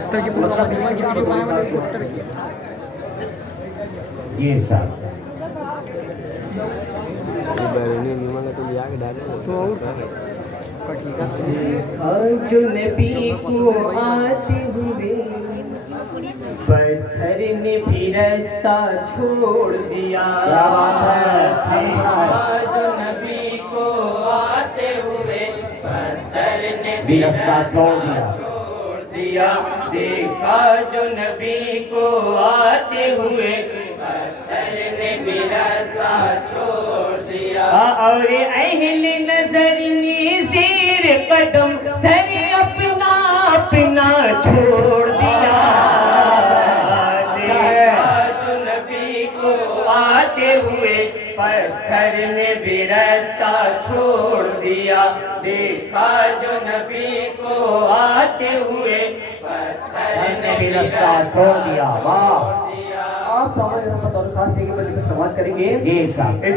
doctor کی video بنا doctor کی یہ صاحب جو نبی کو آتے ہوئے پتھر نے بھی رستہ چھوڑ دیا جو نبی کو آتے ہوئے پتھر نے بھی رستہ چھوڑ دیا دیکھا جو نبی کو آتے ہوئے پتھر نے بھی رستہ چھوڑ دیا اور اہل نظر نے زیر قدم سر اپنا اپنا چھوڑ دیا جو نبی کو آتے ہوئے پتھر نے بھی رستہ چھوڑ دیا دیکھا جو نبی کو آتے ہوئے پتھر نے بھی رستہ چھوڑ دیا آپ بطور خاصی کے بلکہ سماعت کریں گے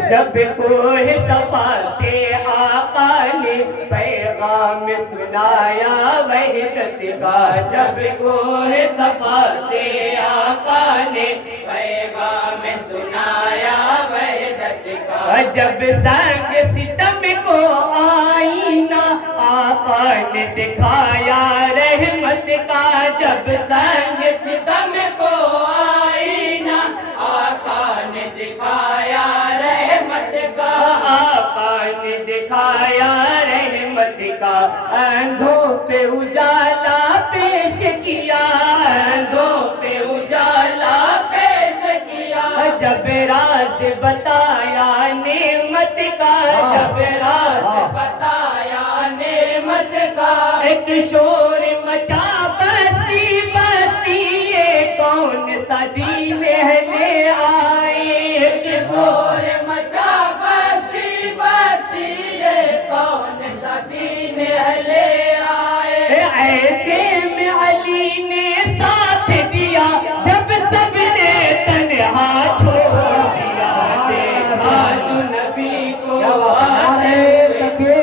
جب کوہ صفا سے آقا نے پیغام سنایا وحدت کا جب کوہ صفا سے آقا نے پیغام سنایا وحدت کا جب سنگ ستم کو آئینہ آقا نے دکھایا رحمت کا جب سنگ ستم کو آئینہ آقا نے دکھایا رحمت کا آقا نے دکھایا رحمت کا اندھوں پہ اجالا پیش کیا اندھوں پہ اجالا پیش کیا جب راز بتایا نعمت کا جب راز بتایا نعمت کا ایک شور مچا بستی بستی یہ کون سا دین لے آئے ایک شور مچا بستی بستی یہ کون سا دین لے آئے ایسے میں علی نے ساتھ دیا جب سب نے تنہا چھوڑ دیا دیکھا جو نبی کو آتے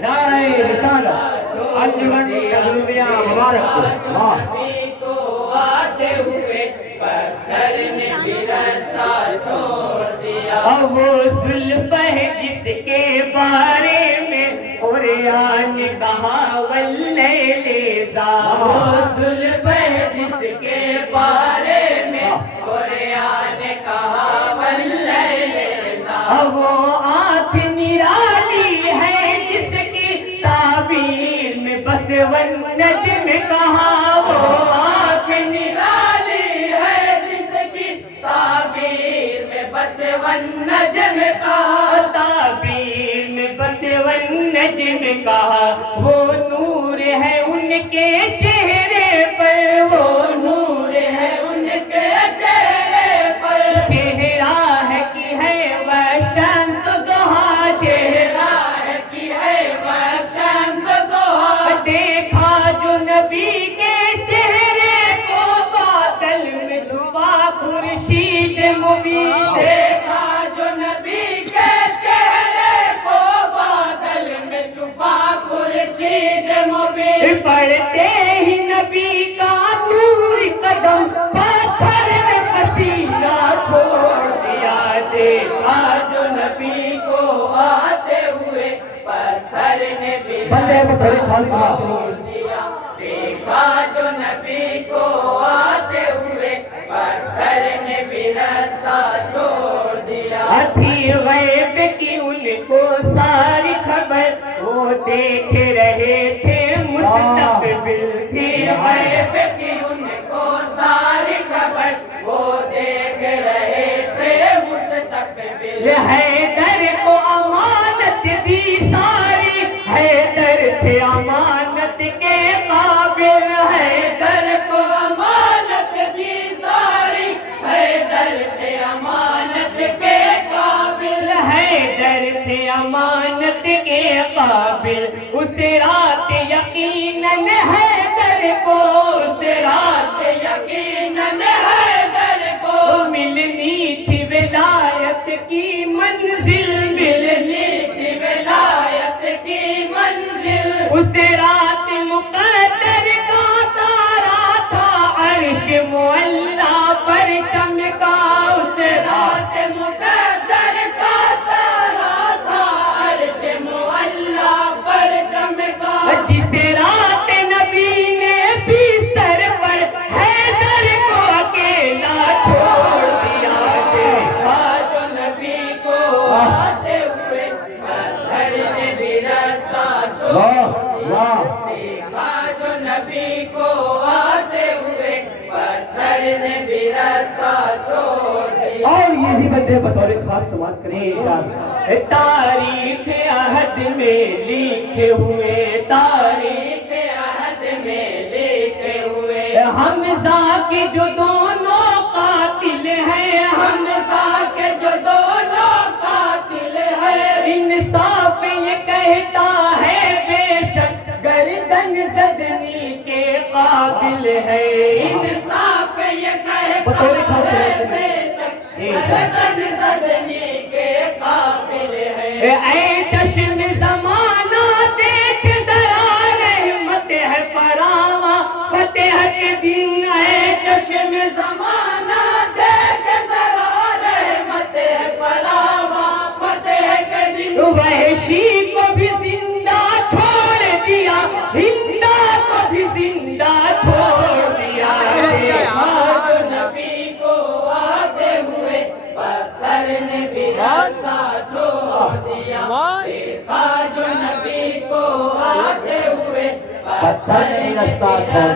نعرہ رسالت انجمن تجربیہ مبارک نبی کو آتے ہوئے پتھر نے بھی رستہ چھوڑ دیا وہ زلفہ جس کے بارے میں قرآن کہا واللیل ذا وہ زلفہ جس کے بارے میں قرآن کہا واللیل ذا وہ آنکھ نرالی ہے جس کی تعبیر میں بس والنجم کہا وہ آنکھ نرالی ہے جس کی تعبیر میں بس والنجم کہا تعبیر میں بس والنجم کہا وہ نور ہے ان کے چہرے پر وہ نور ہے ان کے چہرے پر چہرہ ہے کی ہے وہ شمس ضحیٰ چہرہ ہے کی ہے وہ شمس ضحیٰ دیکھا جو نبی کے چہرے کو بادل میں چھپا خورشید مبین دیکھا جو نبی کے چہرے کو بادل میں چھپا خورشید مبین پڑھتے ہی نبی کا نور قدم پتھر میں پسینہ چھوڑ دیا دیکھا جو نبی کو آتے ہوئے پتھر نے بھی رستہ چھوڑ دیا دیکھا جو نبی کو آتے ہوئے پتھر نے بھی رستہ چھوڑ دیا تھی غیب کی ان کو ساری خبر وہ دیکھ رہے تھے مستقبل تھی غیب کی ان کو ساری خبر وہ دیکھ رہے تھے مستقبل حیدر کو امانت دی ساری حیدر تھے امانت کے قابل حیدر کو امانت دی ساری حیدر تھے امانت کے قابل حیدر تھے امانت کے قابل اس رات یقیناً حیدر کو اس رات یقیناً حیدر کو ملنی تھی ولایت کی منزل ملنی تھی ولایت کی منزل اس رات مقدر کا تارا بندے بطور خاص سماعت کریں تاریخ عہد میں لکھے ہوئے تاریخ عہد میں لکھے ہوئے حمزہ کے جو دونوں قاتل ہیں حمزہ کے جو دونوں قاتل ہیں انصاف یہ کہتا ہے بے شک گردن زدنی کے قابل ہے انصاف یہ کہتا ہے بے شک گردن زدنی کے قابل ہے اے چشم زمانہ دیکھ ذرا رحمت ہے فراواں فتح کے دن اے چشم زمانہ دیکھ ذرا رحمت ہے فراواں فتح کے دن وحشی کو بھی زندہ چھوڑ دیا ہندا کو بھی زندہ چھوڑ دیا جو نبی کو آتے ہوئے پتھر نے بھی راستہ چھوڑ دیا دیکھا جو نبی کو آتے ہوئے پتھر نے راستہ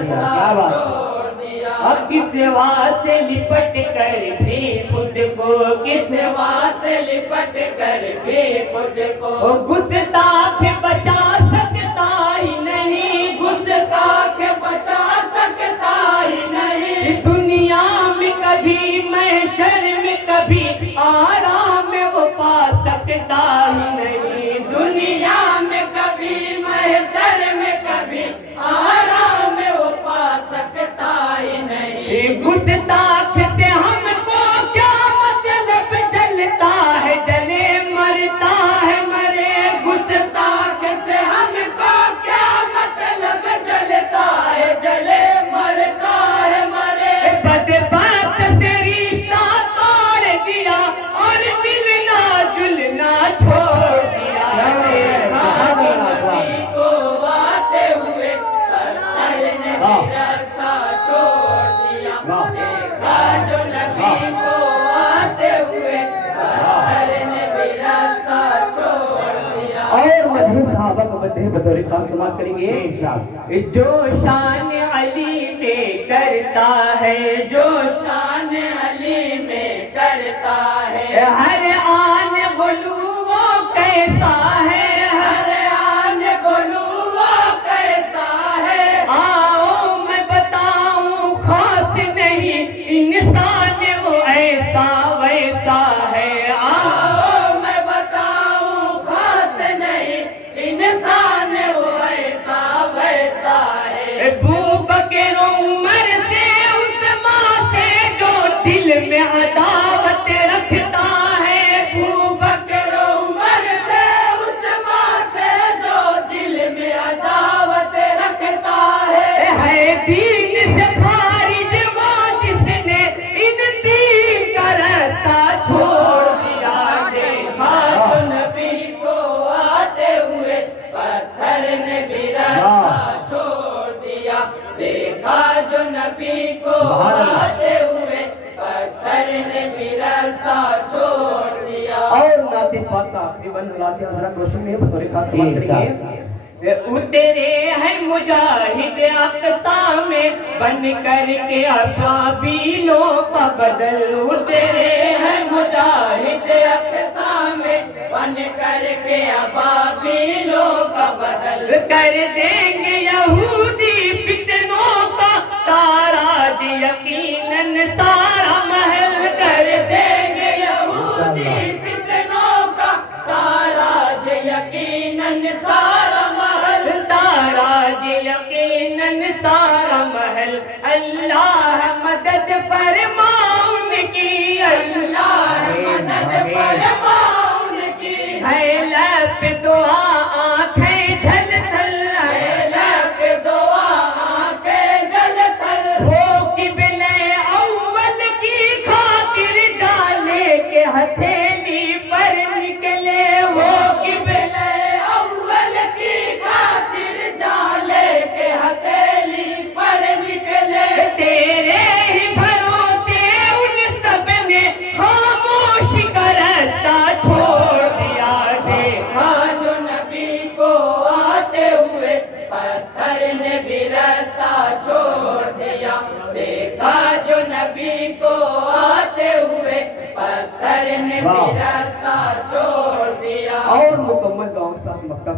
چھوڑ دیا اب کس واسطے لپٹ کر بھی خود کو کس واسطے لپٹ کر بھی خود کو گستاخ بچا سکتا ہی نہیں گستاخ بچا سکتا ہی نہیں دنیا میں کبھی محشر میں کبھی آرام وہ پا سکتا ہی نہیں دنیا میں کبھی محشر میں کبھی آرام وہ پا سکتا ہی نہیں گستاخ سے ہم کو کیا مطلب جلتا ہے جلے مرتا ہے مرے گستاخ سے ہم کو کیا مطلب جلتا ہے جلے مرتا ہے مرے بدبخت سے رشتہ توڑ دیا اور ملنا جلنا چھوڑ دیا نبی کو آتے ہوئے پتھر نے بھی راستہ چھوڑ دیا دیکھا جو نبی کو آتے ہوئے پتھر نے بھی راستہ چھوڑ دیا اور مدح صحابہ کو مدح بطور خاص سماعت کریں گے جو شان علی میں کرتا ہے جو شان علی میں کرتا ہے ہر آن غلو وہ کیسا ہے ہر آن غلو وہ کیسا ہے آؤ میں بتاؤں خاص نہیں انسان وہ ایسا ویسا ہے آؤ میں بتاؤں خاص نہیں انسان وہ ایسا ویسا ہے ابو بکر عمر سے عثمان سے جو دل میں عداوت رکھتا ہے ابو بکر عمر سے عثمان سے جو دل میں عداوت رکھتا ہے دین سے خارج وہ جس نے ان دین کا راستہ چھوڑ دیا دیکھا جو نبی کو آتے ہوئے پتھر نے بھی راستہ چھوڑ دیا دیکھا جو نبی کو آتے ہوئے پتھر نے بھی راستہ چھوڑ دیا اور نعت پاک کا آخری بند لاتے حضرت روشن میں بطور خاص سماعت کریں گے اترے ہیں مجاہد اقصی میں بن کر کے ابابیلوں کا بدل اترے ہیں مجاہد اقصی میں بن کر کے ابابیلوں کا بدل کر دیں گے یہودی فتنوں کا تاراج یقیناً سارا محل کر دیں گے یہودی فتنوں کا تاراج یقیناً سارا محل تاراج یقیناً سارا محل اللہ مدد فرما ان کی اللہ مدد فرما ان کی ہے لب دعا آنکھیں جھل تھل ہے لب دعا آنکھیں جھل تھل وہ قبلہ اول کی خاطر جالے کے ہتھیلی پر نکلے وہ قبلہ اول کی خاطر جالے کے ہتھیلی پر نکلے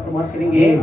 سماعت کریں گے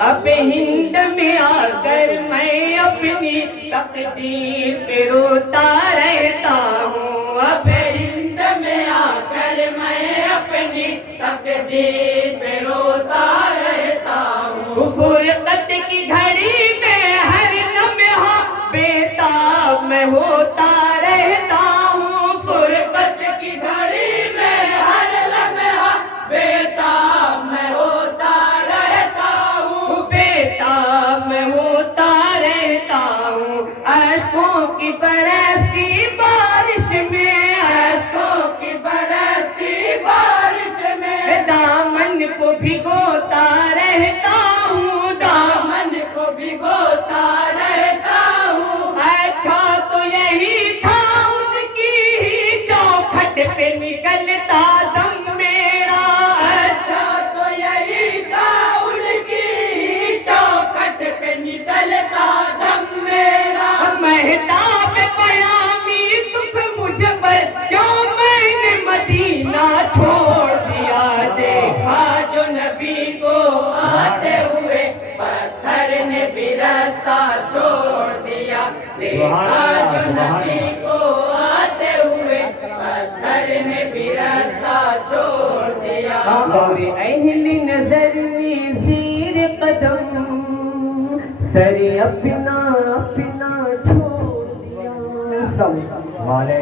اب ہند میں آ کر میں اپنی تقدیر پہ روتا رہتا ہوں اب ہند میں آ کر میں اپنی تقدیر پہ روتا رہتا ہوں فرقت کی گھڑی میں ہر لمحہ بیتاب میں ہوتا رہتا ہوں فرقت کی گھڑی میں ہر لمحہ بیتاب میں ہوتا رہتا ہوں بیتاب میں ہوتا رہتا ہوں اشکوں کی برستی بارش میں اشکوں کی برستی بارش میں دامن کو بھگوتا رہتا ہوں دامن کو بھگوتا رہتا ہوں اچھا تو یہی تھا ان کی ہی چوکھٹ پہ نکلتا دم میرا اچھا تو یہی تھا ان کی ہی چوکھٹ پہ نکلتا دم میرا مہتاب پیامی تم مجھ پر کیوں میں نے مدینہ چھوڑ دیا دیکھا جو نبی کو آتے ہوئے پتھر نے بھی راستہ چھوڑ دیا دیکھا جو نبی کو آتے ہوئے پتھر نے بھی راستہ چھوڑ دیا اور اہل نظر نے زیر قدم سر اپنا چھوڑ دیا